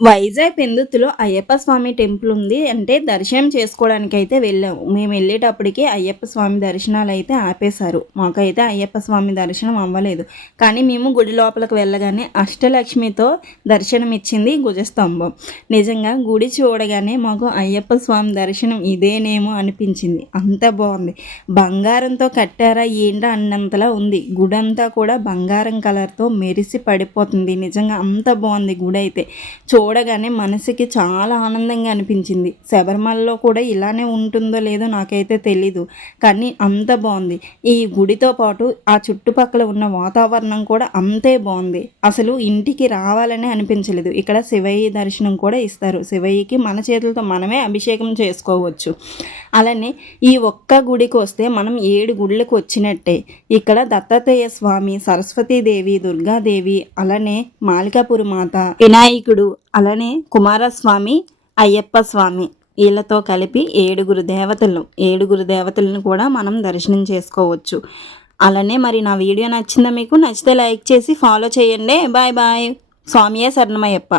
వైజాగ్ పెందుతులో అయ్యప్ప స్వామి temple ఉంది. అంటే దర్శనం చేసుకోవడానికి అయితే వెళ్ళాము. మేము వెళ్ళేటప్పటికి అయ్యప్ప స్వామి దర్శనాలు అయితే ఆపేశారు. మాకైతే అయ్యప్ప స్వామి దర్శనం అవ్వలేదు. కానీ మేము గుడి లోపలికి వెళ్ళగానే అష్టలక్ష్మితో దర్శనం ఇచ్చింది గుజస్తంభం. నిజంగా గుడి చూడగానే మాకు అయ్యప్ప స్వామి దర్శనం ఇదేనేమో అనిపించింది. అంత బాగుంది. బంగారంతో కట్టారా ఏంటో అన్నంతలా ఉంది. గుడి అంతా కూడా బంగారం కలర్తో మెరిసి పడిపోతుంది. నిజంగా అంత బాగుంది గుడి అయితే. చూడగానే మనసుకి చాలా ఆనందంగా అనిపించింది. శబరిమలలో కూడా ఇలానే ఉంటుందో లేదో నాకైతే తెలీదు, కానీ అంత బాగుంది. ఈ గుడితో పాటు ఆ చుట్టుపక్కల ఉన్న వాతావరణం కూడా అంతే బాగుంది. అసలు ఇంటికి రావాలనే అనిపించలేదు. ఇక్కడ శివయ్య దర్శనం కూడా ఇస్తారు. శివయ్యకి మన చేతులతో మనమే అభిషేకం చేసుకోవచ్చు. అలానే ఈ ఒక్క గుడికి వస్తే మనం 7 గుళ్ళకి వచ్చినట్టే. ఇక్కడ దత్తాత్రేయ స్వామి, సరస్వతీదేవి, దుర్గాదేవి, అలానే మాలికాపురి మాత, వినాయకుడు, అలానే కుమారస్వామి, అయ్యప్ప స్వామి, వీళ్ళతో కలిపి 7 దేవతలను కూడా మనం దర్శనం చేసుకోవచ్చు. అలానే మరి నా వీడియో నచ్చిందా? మీకు నచ్చితే లైక్ చేసి ఫాలో చేయండి. Bye bye. స్వామియే శరణమయ్యప్ప.